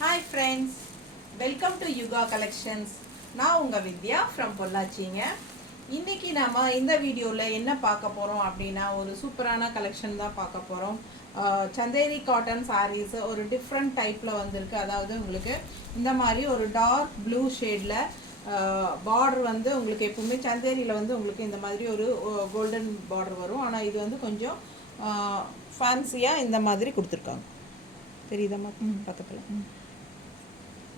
Hi friends, welcome to Yuga Collections. நான் உங்க வித்யா from பொள்ளாச்சிங்க. இன்னைக்கு நாம இந்த வீடியோல என்ன பார்க்க போறோம் அப்படின்னா ஒரு சூப்பரான கலெக்ஷன் தான் பார்க்க போறோம். சந்தேரி காட்டன் sarees ஒரு டிஃப்ரெண்ட் டைப்ல வந்திருக்கு. அதாவது உங்களுக்கு இந்த மாதிரி ஒரு டார்க் ப்ளூ ஷேட்ல பார்டர் வந்து உங்களுக்கு எப்பவுமே சந்தேரியில வந்து உங்களுக்கு இந்த மாதிரி ஒரு கோல்டன் பார்டர் வரும். ஆனா இது வந்து கொஞ்சம் ஃபேன்சியா இந்த மாதிரி கொடுத்துருக்காங்க. தெரியுதா பக்கத்துல?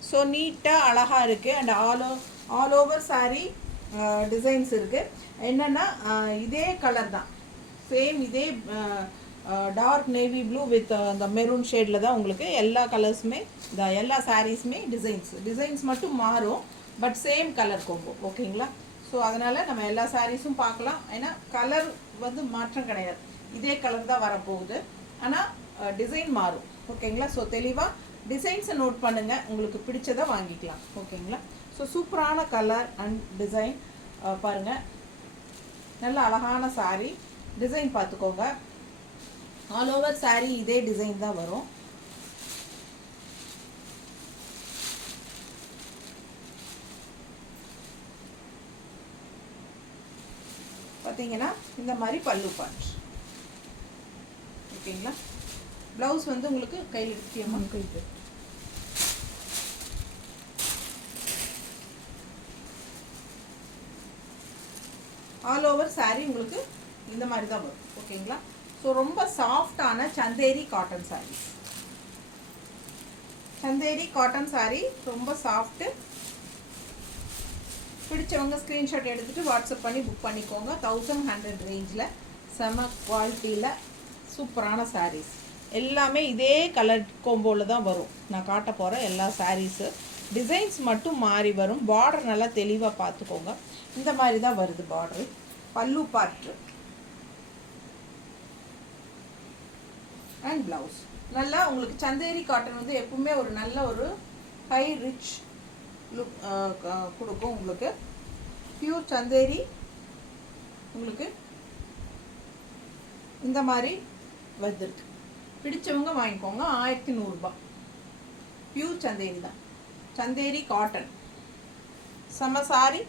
ஸோ நீட்டாக அழகாக இருக்குது. And all over sari designs இருக்குது. என்னென்னா இதே கலர் தான், சேம் இதே டார்க் நேவி ப்ளூ வித் அந்த மெரூன் ஷேடில் தான் உங்களுக்கு எல்லா கலர்ஸுமே எல்லா சாரீஸுமே டிசைன்ஸ் மட்டும் மாறும், பட் சேம் கலர் கொம்போ. ஓகேங்களா? ஸோ அதனால் நம்ம எல்லா சாரீஸும் பார்க்கலாம். ஏன்னா கலர் வந்து மாற்றம் கிடையாது, இதே கலர் தான் வரப்போகுது, ஆனால் டிசைன் மாறும். ஓகேங்களா? ஸோ தெளிவாக டிசைன்ஸை நோட் பண்ணுங்கள், உங்களுக்கு பிடிச்சதை வாங்கிக்கலாம். ஓகேங்களா? ஸோ சூப்பரான கலர் அண்ட் டிசைன் பாருங்கள். நல்ல அழகான சாரீ டிசைன் பார்த்துக்கோங்க. ஆல் ஓவர் சாரீ இதே டிசைன் தான் வரும். பார்த்தீங்கன்னா இந்த மாதிரி பல்லு பாட். ஓகேங்களா? ப்ளவுஸ் வந்து உங்களுக்கு கையில் எடுத்துக்கியமா? கையில் ஆல் ஓவர் சாரீ உங்களுக்கு இந்த மாதிரி தான் வரும். ஓகேங்களா? ஸோ ரொம்ப சாஃப்டான சந்தேரி காட்டன் சாரீஸ். சந்தேரி காட்டன் சாரீ ரொம்ப சாஃப்ட்டு. பிடிச்சவங்க ஸ்க்ரீன்ஷாட் எடுத்துகிட்டு வாட்ஸ்அப் பண்ணி புக் பண்ணிக்கோங்க. 1100 ரேஞ்சில் செம குவாலிட்டியில் சூப்பரான சாரீஸ். எல்லாமே இதே கலர் கோம்போவில் தான் வரும். நான் காட்ட போகிற எல்லா சாரீஸு டிசைன்ஸ் மட்டும் மாறி வரும். பார்டர் நல்லா தெளிவாக பார்த்துக்கோங்க. இந்த மாதிரி தான் வருது பார்டரு. பல்லு பார்ட்டு அண்ட் ப்ளவுஸ். நல்லா உங்களுக்கு சந்தேரி காட்டன் வந்து எப்பவுமே ஒரு நல்ல ஒரு ஹை ரிச் லுக் கொடுக்கும். உங்களுக்கு பியூர் சந்தேரி உங்களுக்கு இந்த மாதிரி வந்துருக்கு. பிடிச்சவங்க வாங்கிக்கோங்க. 1100 ரூபாய். பியூர் சந்தேரி தான், சந்தேரி காட்டன். செம்ம சாரி,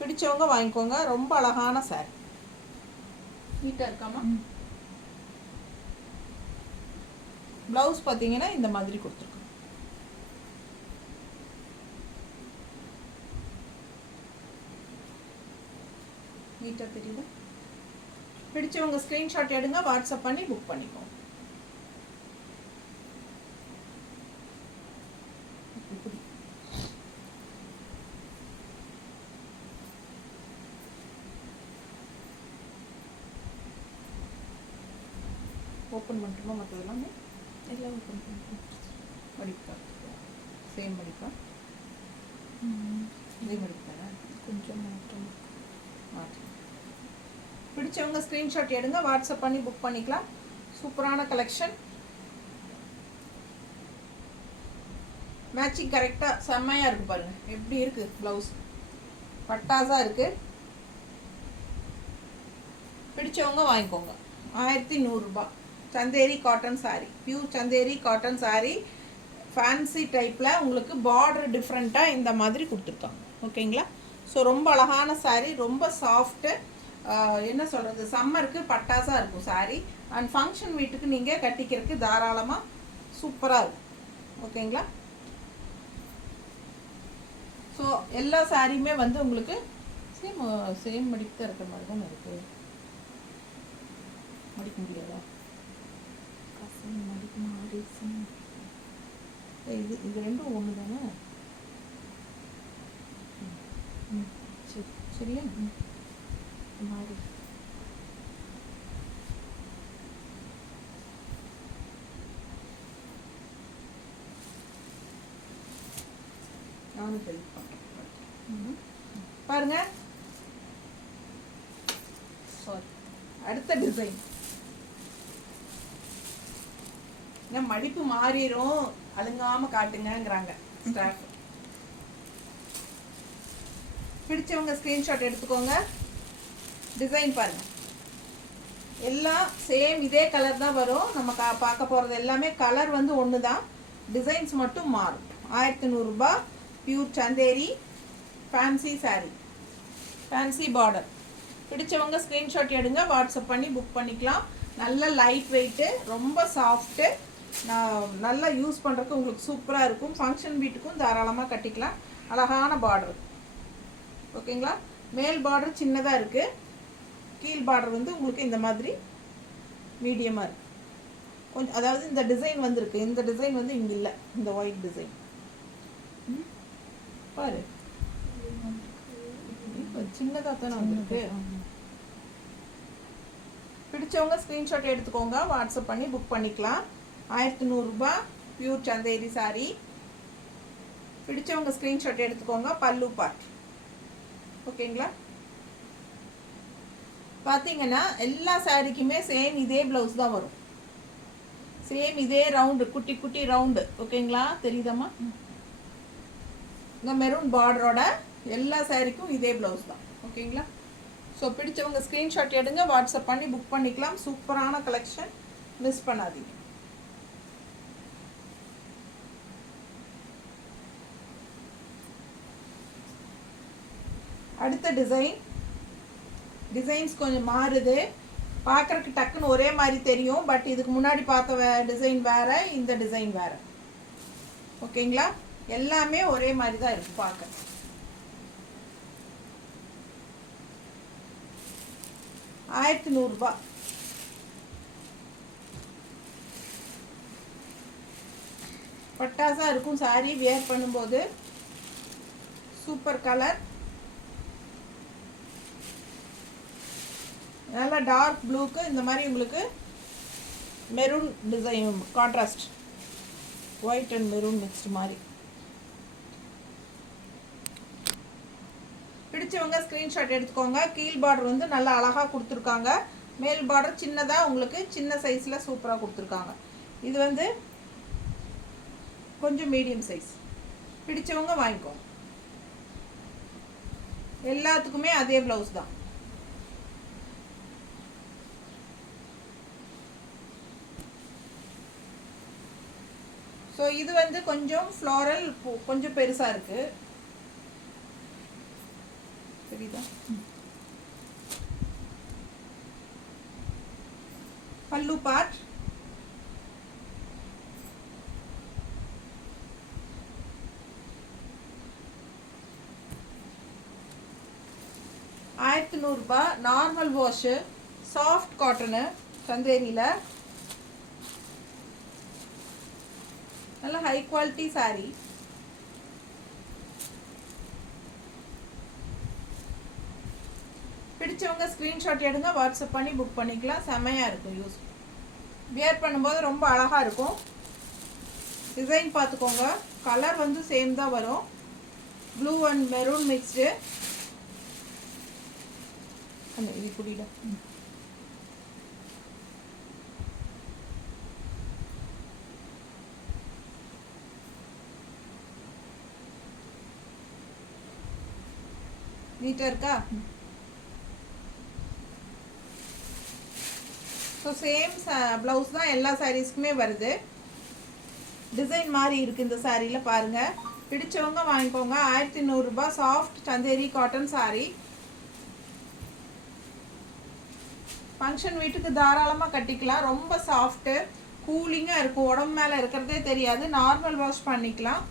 பிடிச்சவங்க வாங்கிக்கோங்க. ரொம்ப அழகான சாரி. நீட்டாக இருக்காமா? ப்ளவுஸ் பார்த்தீங்கன்னா இந்த மாதிரி கொடுத்துருக்கோம். நீட்டாக தெரியுது. பிடிச்சவங்க ஸ்க்ரீன்ஷாட் எடுங்க, வாட்ஸ்அப் பண்ணி புக் பண்ணிக்கோங்க. ஓப்பன் பண்ணுறோமா? மற்றது எல்லாமே எல்லாம் ஓப்பன் பண்ணுறோம். மடிப்பா சேம் மடிப்பா? இதே மடிப்பா? கொஞ்சம் மாற்றம். பிடிச்சவங்க ஸ்க்ரீன்ஷாட் எடுங்க, வாட்ஸ்அப் பண்ணி புக் பண்ணிக்கலாம். சூப்பரான கலெக்ஷன். மேட்சிங் கரெக்டாக செம்மையாக இருக்குது பாருங்கள். எப்படி இருக்குது ப்ளவுஸ்? பட்டாஸாக இருக்குது. பிடிச்சவங்க வாங்கிக்கோங்க. 1100 ரூபாய். Chanderi cotton sari, pure Chanderi cotton sari. Fancy டைப்பில் உங்களுக்கு பார்டர் டிஃப்ரெண்ட்டாக இந்த மாதிரி கொடுத்துருக்காங்க. ஓகேங்களா? ஸோ ரொம்ப அழகான சாரீ, ரொம்ப சாஃப்ட்டு. என்ன சொல்கிறது, சம்மருக்கு பட்டாஸாக இருக்கும் சாரீ. அண்ட் ஃபங்க்ஷன் வீட்டுக்கு நீங்கள் கட்டிக்கிறதுக்கு தாராளமாக சூப்பராக இருக்கும். ஓகேங்களா? ஸோ எல்லா சாரியுமே வந்து உங்களுக்கு சேம் மடிப்பு தான் இருக்கிற மாதிரி தான் இருக்குது. மடிக்க முடியாதா? இது ரெண்டும் ஒன்று தானே? சரி, சரியா? மாறி நானும் ஹெல்ப் பண்ணுறேன் பாருங்க. சாரி, அடுத்த டிசைன். ஏன் மடிப்பு மாறிடும், அழுங்காமல் காட்டுங்கிறாங்க ஸ்டாஃப். பிடிச்சவங்க ஸ்க்ரீன்ஷாட் எடுத்துக்கோங்க. டிசைன் பாருங்கள், எல்லாம் சேம் இதே கலர் தான் வரும். நம்ம பார்க்க போகிறது எல்லாமே கலர் வந்து ஒன்று தான், டிசைன்ஸ் மட்டும் மாறும். 1100 ரூபாய். Pure Chanderi fancy saree, fancy border. பிடிச்சவங்க ஸ்க்ரீன்ஷாட் எடுங்க, வாட்ஸ்அப் பண்ணி புக் பண்ணிக்கலாம். நல்ல லைட் வெயிட்டு, ரொம்ப சாஃப்ட்டு, நல்லா யூஸ் பண்ணுறதுக்கு உங்களுக்கு சூப்பராக இருக்கும். ஃபங்க்ஷன் வீட்டுக்கும் தாராளமாக கட்டிக்கலாம். அழகான பார்டர். ஓகேங்களா? மேல் பார்டர் சின்னதாக இருக்குது, கீழ் பார்டர் வந்து உங்களுக்கு இந்த மாதிரி மீடியமாக இருக்குது. கொஞ்சம் அதாவது இந்த டிசைன் வந்துருக்கு, இந்த டிசைன் வந்து இங்கே இல்லை, இந்த ஒயிட் டிசைன் பாரு, இப்போ சின்னதாக தானே வந்துருக்கு. பிடிச்சவங்க ஸ்க்ரீன்ஷாட் எடுத்துக்கோங்க, வாட்ஸ்அப் பண்ணி புக் பண்ணிக்கலாம். 1100 ரூபாய். Pure Chanderi sorry. பிடிச்சவங்க ஸ்க்ரீன்ஷாட் எடுத்துக்கோங்க. பல்லு பார்ட். ஓகேங்களா? பார்த்தீங்கன்னா எல்லா சாரிக்குமே சேம் இதே ப்ளவுஸ் தான் வரும். சேம் இதே ரவுண்டு, குட்டி குட்டி ரவுண்டு. ஓகேங்களா? தெரியுதாம்மா? இந்த மெரூன் பார்டரோட எல்லா சாரிக்கும் இதே ப்ளவுஸ் தான். ஓகேங்களா? ஸோ பிடிச்சவங்க ஸ்க்ரீன்ஷாட் எடுங்க, வாட்ஸ்அப் பண்ணி புக் பண்ணிக்கலாம். சூப்பரான கலெக்ஷன், மிஸ் பண்ணாதீங்க. அடுத்த டிசைன்ஸ் கொஞ்சம் மாறுது. பார்க்குறக்கு டக்குன்னு ஒரே மாதிரி தெரியும், பட் இதுக்கு முன்னாடி பார்த்த டிசைன் வேறு, இந்த டிசைன் வேறு. ஓகேங்களா? எல்லாமே ஒரே மாதிரி தான் இருக்குது பார்க்க. ரூபாய். பட்டாசாக இருக்கும் சாரி, வியர் பண்ணும்போது. சூப்பர் கலர், நல்லா டார்க் ப்ளூக்கு இந்த மாதிரி உங்களுக்கு maroon design, contrast white and maroon mixed மாதிரி. பிடிச்சவங்க ஸ்க்ரீன்ஷாட் எடுத்துக்கோங்க. கீழ் பார்டர் வந்து நல்லா அழகாக கொடுத்துருக்காங்க. மேல் பார்டர் சின்னதாக உங்களுக்கு சின்ன சைஸில் சூப்பராக கொடுத்துருக்காங்க. இது வந்து கொஞ்சம் மீடியம் சைஸ். பிடிச்சவங்க வாங்கிக்கோங்க. எல்லாத்துக்குமே அதே ப்ளவுஸ் தான். ஸோ இது வந்து கொஞ்சம் ஃப்ளாரல், கொஞ்சம் பெருசாக இருக்குது. சரிதா? பல்லு பார்ட். ரூபாய். நார்மல் வாஷு, சாஃப்ட் காட்டனு, சந்தேரியில் நல்ல ஹை குவாலிட்டி சாரீ. பிடிச்சவங்க ஸ்க்ரீன்ஷாட் எடுங்க, வாட்ஸ்அப் பண்ணி புக் பண்ணிக்கலாம். செம்மையாக இருக்கும், யூஸ் வியர் பண்ணும்போது ரொம்ப அழகாக இருக்கும். டிசைன் பார்த்துக்கோங்க. கலர் வந்து சேம் தான் வரும், ப்ளூ அண்ட் மெரூன் மிக்ஸ்டு. அந்த இது புரியல. நீட்டாக இருக்கா? ஸோ சேம் ப்ளவுஸ் தான் எல்லா சாரீஸ்க்குமே வருது. டிசைன் மாதிரி இருக்குது இந்த சாரியில் பாருங்கள். பிடிச்சவங்க வாங்கிக்கோங்க. 1100 ரூபாய். Soft Chanderi cotton sari. Function வீட்டுக்கு தாராளமாக கட்டிக்கலாம். ரொம்ப சாஃப்ட்டு, கூலிங்காக இருக்கும். உடம்பு மேலே இருக்கிறதே தெரியாது. நார்மல் வாஷ் பண்ணிக்கலாம்.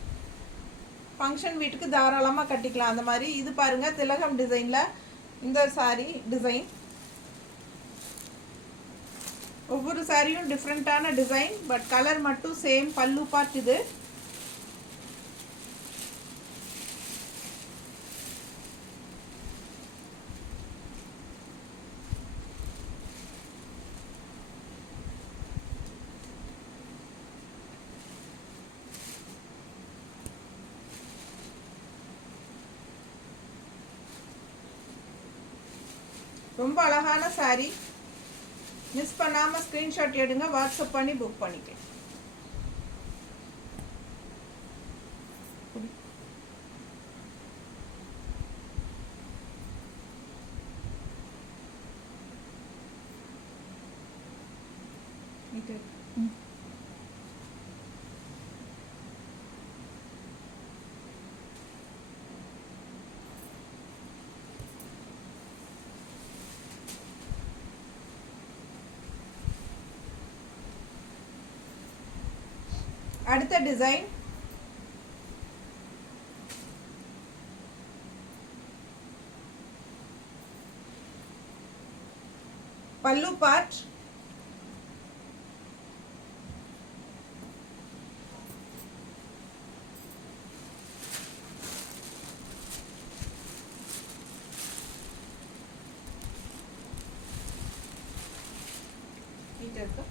ஃபங்க்ஷன் வீட்டுக்கு தாராளமாக கட்டிக்கலாம் அந்த மாதிரி. இது பாருங்கள், திலகம் டிசைனில் இந்த சாரீ டிசைன். ஒவ்வொரு சாரியும் டிஃப்ரெண்ட்டான டிசைன், பட் கலர் மட்டும் சேம். பல்லு பார்ட் இது. ரொம்ப அழகான சாரீ. மிஸ் பண்ணாமல் ஸ்க்ரீன்ஷாட் எடுங்க, வாட்ஸ்அப் பண்ணி புக் பண்ணிக்க. அடுத்த டிசைன் பல்லு பார்ட், இருக்கு.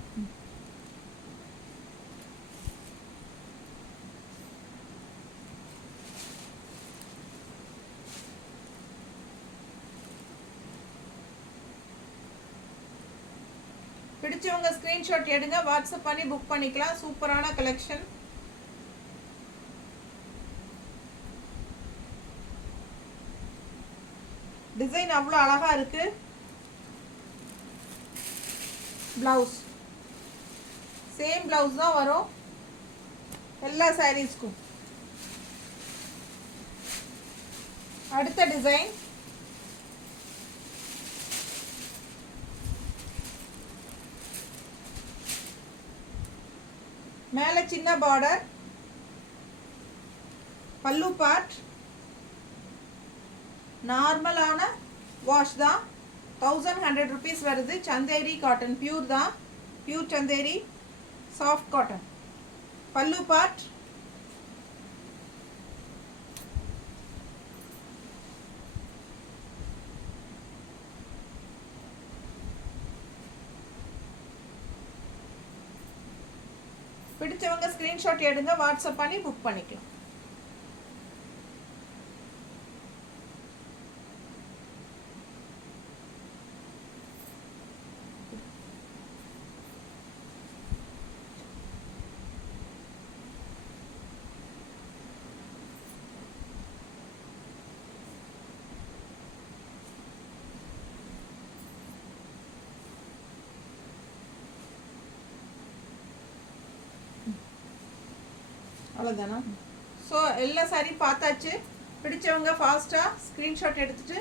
பிடிச்சவங்க ஸ்கிரீன்ஷாட் எடுங்க, வாட்ஸ்அப் பண்ணி புக் பண்ணிக்கலாம். சூப்பரான கலெக்ஷன். டிசைன் அவ்வளோ அழகா இருக்கு. பிளவுஸ் சேம் பிளவுஸ் தான் வரும் எல்லா சாரீஸ்க்கும். அடுத்த டிசைன் மேலே சின்ன பார்டர், பல்லு பார்ட், நார்மலான வாஷ் தான். 1100 rupees வருது. சந்தேரி காட்டன் பியூர் தான், பியூர் சந்தேரி சாஃப்ட் காட்டன். பல்லு பார்ட், பிடிச்சவங்க ஸ்கிரீன்ஷாட் எடுங்க, வாட்ஸ்அப் பண்ணி புக் பண்ணிக்கலாம். அவ்வளோதானா? ஸோ எல்லா சாரி பார்த்தாச்சு. பிடிச்சவங்க ஃபாஸ்ட்டாக ஸ்க்ரீன்ஷாட் எடுத்துகிட்டு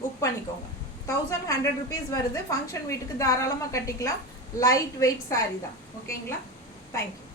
புக் பண்ணிக்கோங்க. 1100 rupees வருது. ஃபங்க்ஷன் வீட்டுக்கு தாராளமாக கட்டிக்கலாம். லைட் வெயிட் சாரி தான். ஓகேங்களா? தேங்க்யூ.